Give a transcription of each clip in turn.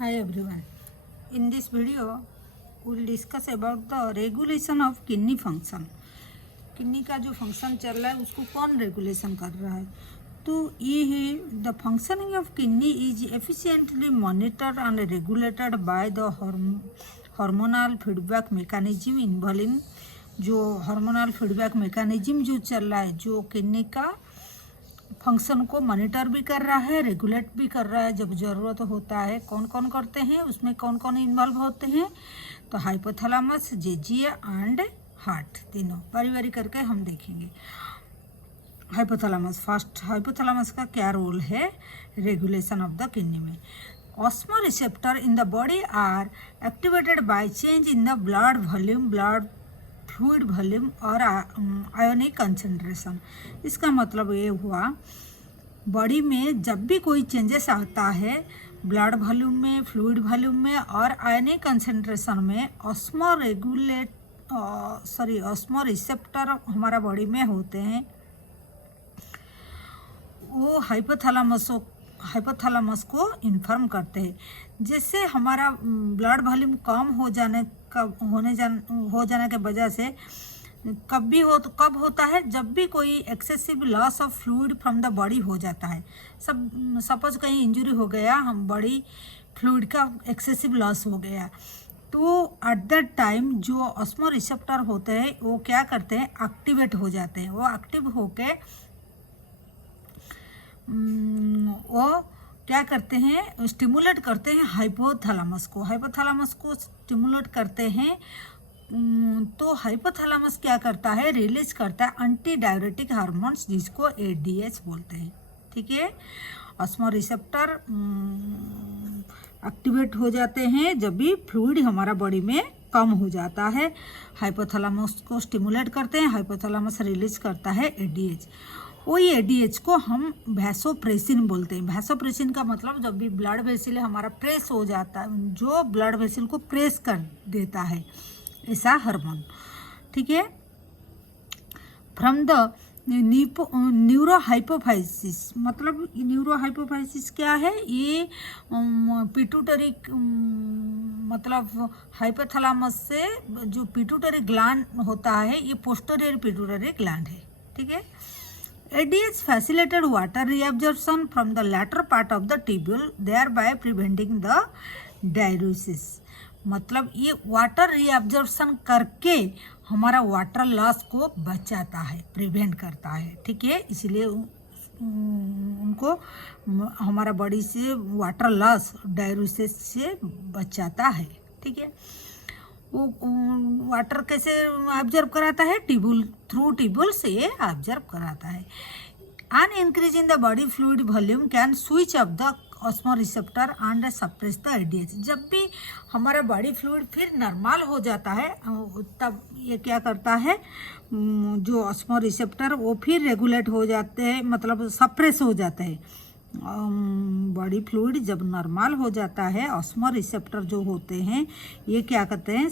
Hi everyone. In this video, we'll discuss about the regulation of kidney function. Kidney का जो function चल रहा है उसको कौन रेगुलेशन कर रहा है, तो ये है the functioning of kidney is efficiently monitored and regulated by the hormonal feedback mechanism involving. जो हार्मोनल फीडबैक मैकेनिज्म जो चल रहा है, जो किडनी का फंक्शन को मॉनिटर भी कर रहा है, रेगुलेट भी कर रहा है जब ज़रूरत होता है। कौन कौन करते हैं, उसमें कौन कौन इन्वॉल्व होते हैं, तो हाइपोथैलेमस, जेजीए एंड हार्ट, तीनों बारी बारी करके हम देखेंगे। हाइपोथैलेमस, फर्स्ट हाइपोथैलेमस का क्या रोल है रेगुलेशन ऑफ द किडनी में। Osmoreceptor in the body are activated by change in the blood volume, blood fluid volume और आयोनिक कंसंट्रेशन। इसका मतलब ये हुआ, बॉडी में जब भी कोई चेंजेस आता है ब्लड वॉल्यूम में, फ्लूइड वॉल्यूम में और आयोनिक कंसंट्रेशन में, ऑस्मो रिसेप्टर हमारा बॉडी में होते हैं। वो हाइपोथैलेमस को इन्फॉर्म करते हैं। जैसे हमारा ब्लड वॉल्यूम कम हो जाने के वजह से कब होता है, जब भी कोई excessive loss of fluid from the body हो जाता है। सपोज कहीं इंजरी हो गया, हम बॉडी फ्लूइड का एक्सेसिव लॉस हो गया, तो एट दैट टाइम जो ऑस्मो रिसेप्टर होते हैं वो क्या करते हैं, एक्टिवेट हो जाते हैं। वो एक्टिव होके वो क्या करते हैं, स्टिमुलेट करते हैं हाइपोथैलेमस को स्टिमुलेट करते हैं। तो हाइपोथैलेमस क्या करता है, रिलीज करता है एंटी डायरेटिक हार्मोन्स, जिसको एडीएच बोलते हैं। ठीक है, ऑस्मो रिसेप्टर एक्टिवेट हो जाते हैं जब भी फ्लूइड हमारा बॉडी में कम हो जाता है। हाइपोथैलेमस को स्टिमुलेट करते हैं, हाइपोथैलेमस रिलीज करता है एडीएच। वही एडीएच को हम वैसोप्रेसिन बोलते हैं। वैसोप्रेसिन का मतलब जब भी ब्लड वेसल हमारा प्रेस हो जाता है, जो ब्लड वेसल को प्रेस कर देता है, ऐसा हार्मोन। ठीक है, फ्रॉम द न्यूरोहाइपोफाइसिस, मतलब न्यूरोहाइपोफाइसिस क्या है, ये पिट्यूटरी, मतलब हाइपोथैलेमस से जो पिट्यूटरी ग्लैंड होता है, ये पोस्टीरियर पिट्यूटरी ग्लैंड है। ठीक है, ADH facilitated water reabsorption from the latter part of the tubule, thereby preventing the diuresis। मतलब ये वाटर रीअब्जॉर्प्शन करके हमारा वाटर लॉस को बचाता है, प्रिवेंट करता है। ठीक है, इसलिए उनको हमारा बॉडी से वाटर लॉस, डाययूरेसिस से बचाता है। ठीक है, वो वाटर कैसे ऑब्जर्व कराता है, थ्रू ट्यूबुल से ऑब्जर्व कराता है। An increase in the body fluid volume can switch off the osmo receptor and suppress the ADH. जब भी हमारा बॉडी फ्लूइड फिर नॉर्मल हो जाता है, तब ये क्या करता है, जो ऑस्मो रिसेप्टर वो फिर रेगुलेट हो जाते हैं, मतलब सप्रेस हो जाते हैं। बॉडी फ्लूइड जब नॉर्मल हो जाता है, ऑस्मो रिसेप्टर जो होते हैं ये क्या करते हैं,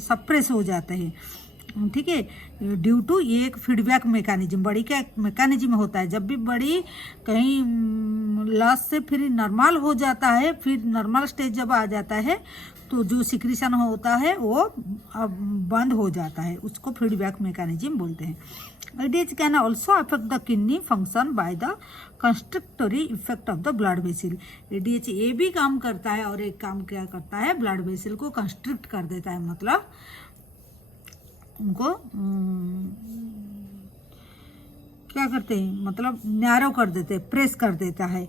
सप्रेस हो जाते हैं। ठीक है, ड्यू टू ये एक फीडबैक मैकेनिज्म, बॉडी का एक मैकेनिज्म होता है। जब भी बॉडी कहीं लॉस से फिर नॉर्मल हो जाता है, फिर नॉर्मल स्टेज जब आ जाता है, तो जो सिक्रीशन होता है वो अब बंद हो जाता है, उसको फीडबैक मैकेनिज्म बोलते हैं। ADH can also affect the kidney function by the constrictory effect of the blood vessel. ADH ये भी काम करता है, और एक काम क्या करता है, ब्लड वेसल को कंस्ट्रिक्ट कर देता है, मतलब उनको क्या करते हैं, मतलब नैरो कर देते हैं, प्रेस कर देता है।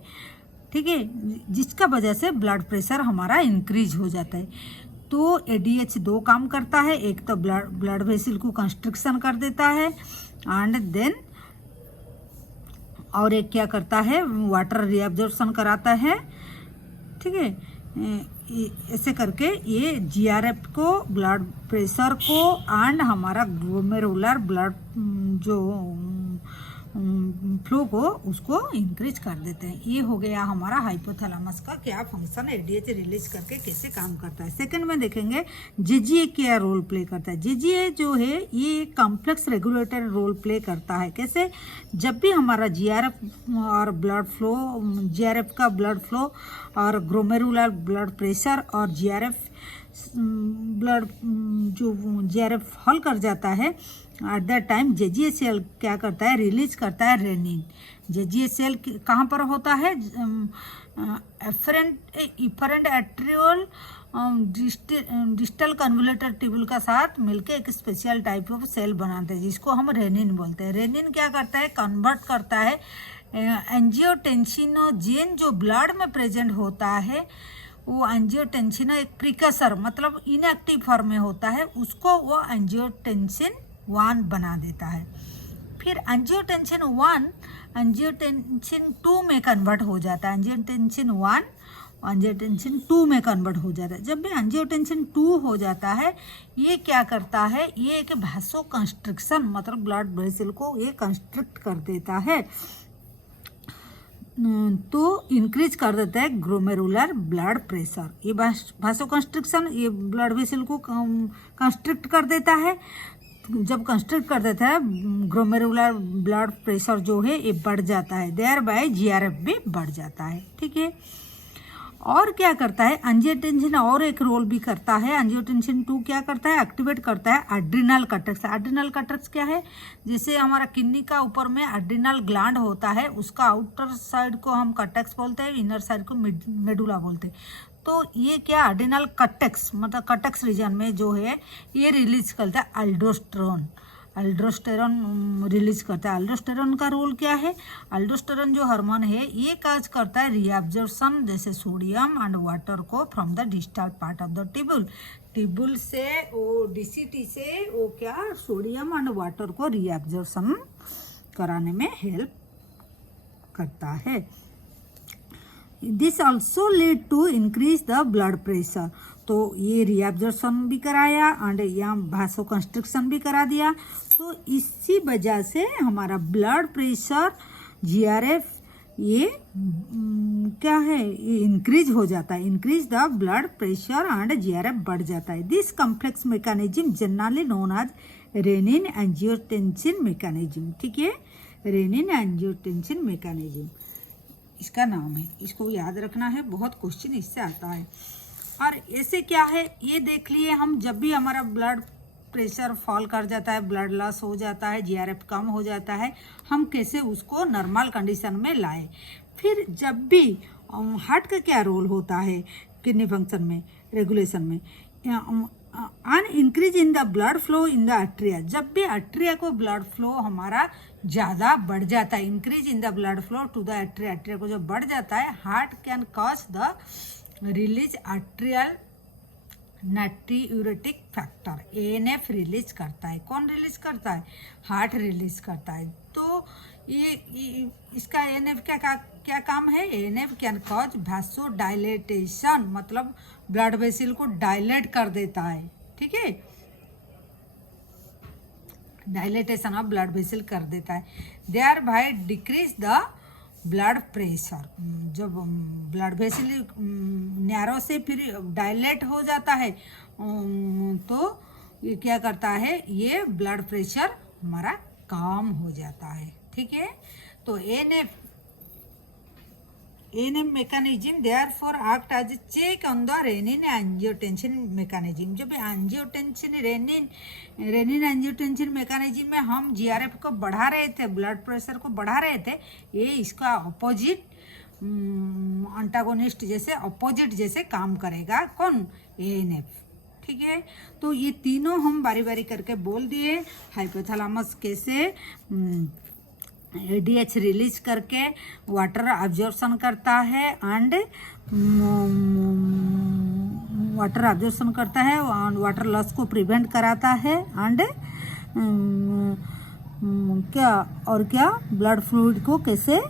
ठीक है, जिसका वजह से ब्लड प्रेशर हमारा इंक्रीज हो जाता है। तो ADH दो काम करता है, एक तो ब्लड वेसल को कंस्ट्रिक्शन कर देता है एंड देन, और एक क्या करता है, वाटर रीअब्जॉर्प्शन कराता है। ठीक है, ऐसे करके ये GRF को, ब्लड प्रेशर को एंड हमारा ग्लोमेरुलर ब्लड जो फ्लो को उसको इंक्रीज कर देते हैं। ये हो गया हमारा हाइपोथैलेमस का क्या फंक्शन, एडीएच रिलीज करके कैसे काम करता है। सेकंड में देखेंगे जेजीए क्या रोल प्ले करता है। जेजीए जो है ये कॉम्प्लेक्स रेगुलेटर रोल प्ले करता है। कैसे, जब भी हमारा जीआरएफ और ब्लड फ्लो, जीआरएफ का ब्लड फ्लो और ग्लोमेरुलर ब्लड प्रेशर और जीआरएफ ब्लड जो जीआरएफ फॉल कर जाता है, at that time JGA cell क्या करता है, रिलीज करता है रेनिन। जेजीए सेल कहाँ पर होता है, इफरेंट एट्रियोल डिस्टल कन्वोल्यूटर ट्यूबुल का साथ मिलके एक स्पेशल टाइप ऑफ सेल बनाते हैं जिसको हम रेनिन बोलते हैं। रेनिन क्या करता है, कन्वर्ट करता है एंजियोटेंसिनोजेन जो ब्लड में प्रेजेंट होता है, वो एंजियोटेंसिन एक प्रिकसर मतलब इनएक्टिव फॉर्म में होता है, उसको वो एंजियोटेंसिन 1 बना देता है। फिर एंजियोटेंसिन 1 एंजियोटेंसिन 2 में कन्वर्ट हो जाता है। एंजियोटेंसिन 1 एंजियोटेंसिन 2 में कन्वर्ट हो जाता है। जब भी एंजियोटेंसिन 2 हो जाता है, ये क्या करता है, ये एक भासो कंस्ट्रिक्शन मतलब ब्लड वेसल को ये कंस्ट्रिक्ट कर देता है, तो इंक्रीज कर देता है ग्लोमेरुलर ब्लड प्रेशर। ये भासो कंस्ट्रिक्शन ये ब्लड वेसल को कंस्ट्रिक्ट कर देता है। जब कंस्ट्रिक्ट कर देता है, ग्लोमेरुलर ब्लड प्रेशर जो है ये बढ़ जाता है, देयर बाय जीआरएफ भी बढ़ जाता है। ठीक है, और क्या करता है एंजियोटेंसिन, और एक रोल भी करता है। एंजियोटेंसिन 2 क्या करता है, एक्टिवेट करता है एड्रिनल कटेक्स। एड्रिनल कटेक्स क्या है, जैसे हमारा किडनी का ऊपर में एड्रिनल ग्लैंड होता है, उसका आउटर साइड को हम कटेक्स बोलते हैं, इनर साइड को मेडुला बोलते हैं। तो ये क्या एड्रिनल कटेक्स मतलब कटेक्स रीजन में जो है ये रिलीज करता है अल्डोस्टेरोन। अल्डोस्टेरोन रिलीज करता है। अल्डोस्टेरोन का रोल क्या है, अल्डोस्टेरोन जो हार्मोन है ये काज करता है रीअब्जॉर्प्शन जैसे सोडियम एंड वाटर को from the distal part of the tubule. Tubule से वो डीसीटी से वो क्या सोडियम एंड वाटर को रीअब्जॉर्प्शन कराने में हेल्प करता है। This also lead to increase the blood pressure. तो ये रीअब्जॉर्प्शन भी कराया एंड यहाँ भासो कंस्ट्रिक्शन भी करा दिया, तो इसी वजह से हमारा ब्लड प्रेशर जीआरएफ ये क्या है, ये इंक्रीज हो जाता है। Increase the blood pressure and GRF बढ़ जाता है। This complex mechanism generally known as renin angiotensin mechanism. ठीक है, रेनिन एंजियोटेंसिन मैकेनिज्म इसका नाम है, इसको याद रखना है, बहुत क्वेश्चन इससे आता है। और ऐसे क्या है ये देख लिए हम, जब भी हमारा ब्लड प्रेशर फॉल कर जाता है, ब्लड लॉस हो जाता है, जीआरएफ कम हो जाता है, हम कैसे उसको नॉर्मल कंडीशन में लाए। फिर जब भी हार्ट का क्या रोल होता है किडनी फंक्शन में रेगुलेशन में, an increase in the blood flow in the arteria. जब भी आर्टरिया को ब्लड फ्लो हमारा ज़्यादा बढ़ जाता है, increase in the blood flow to the arteria, arteria को जब बढ़ जाता है, heart can cause the release arterial natriuretic factor, ANF release करता है। कौन रिलीज करता है, हार्ट रिलीज करता है। तो ये इसका एएनएफ क्या काम है, ANF can cause vaso dilatation मतलब ब्लड वेसल को डायलेट कर देता है। ठीक है, डायलेटेशन ऑफ ब्लड वेसल कर देता है, thereby decrease the blood pressure. जब ब्लड वेसल नैरो से फिर डायलेट हो जाता है, तो ये क्या करता है, ये ब्लड प्रेशर हमारा कम हो जाता है। ठीक है, तो ANF mechanism therefore act as a check on the renin angiotensin mechanism। जब angiotensin renin angiotensin mechanism में हम जीआरएफ को बढ़ा रहे थे, ब्लड प्रेशर को बढ़ा रहे थे, ये इसका अपोजिट अंटागोनिस्ट जैसे अपोजिट जैसे काम करेगा। कौन, एएनएफ। ठीक है, तो ये तीनों हम बारी बारी करके बोल दिए। हाइपोथैलेमस कैसे एडीएच रिलीज करके वाटर अब्जॉर्प्शन करता है एंड वाटर अब्जॉर्प्शन करता है, वाटर लॉस को प्रिवेंट कराता है एंड क्या ब्लड फ्लूइड को कैसे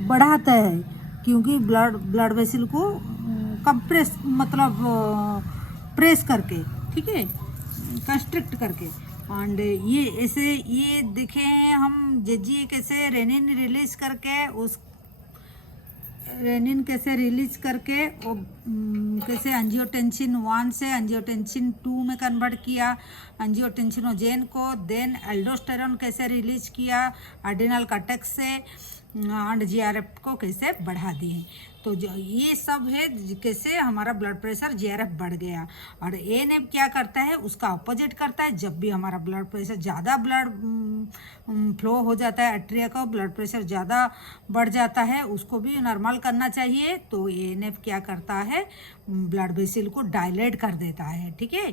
बढ़ाता है, क्योंकि ब्लड वेसल को कंप्रेस मतलब प्रेस करके, ठीक है, कंस्ट्रिक्ट करके। एंड ये ऐसे ये देखें हम जी कैसे रेनिन रिलीज करके उस रेनिन कैसे रिलीज करके वो कैसे एंजियोटेंसिन 1 से एंजियोटेंसिन 2 में कन्वर्ट किया एंजियोटेंसिनोजेन को, देन एल्डोस्टेरोन कैसे रिलीज किया एड्रिनल कॉर्टेक्स से एंड जीआरएफ को कैसे बढ़ा दिए। तो जो ये सब है कैसे हमारा ब्लड प्रेशर जीआरएफ बढ़ गया। और एएनएफ क्या करता है, उसका अपोजिट करता है। जब भी हमारा ब्लड प्रेशर ज़्यादा ब्लड फ्लो हो जाता है, आर्टरिया का ब्लड प्रेशर ज़्यादा बढ़ जाता है, उसको भी नॉर्मल करना चाहिए। तो एएनएफ क्या करता है, ब्लड वेसल को डायलेट कर देता है। ठीक है,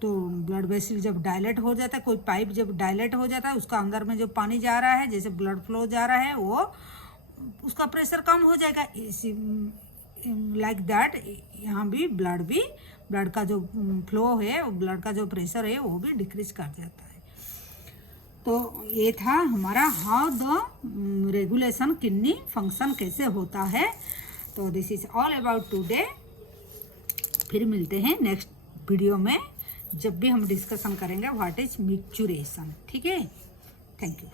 तो ब्लड वेसल जब डायलेट हो जाता है, कोई पाइप जब डायलेट हो जाता है, उसका अंदर में जो पानी जा रहा है, जैसे ब्लड फ्लो जा रहा है, वो उसका प्रेशर कम हो जाएगा। लाइक दैट यहाँ भी ब्लड का जो फ्लो है, ब्लड का जो प्रेशर है, वो भी डिक्रीज कर जाता है। तो ये था हमारा how the regulation kidney function कैसे होता है। तो this is all about today. फिर मिलते हैं नेक्स्ट वीडियो में, जब भी हम डिस्कशन करेंगे व्हाट इज मिक्चुरेशन। ठीक है, थैंक यू।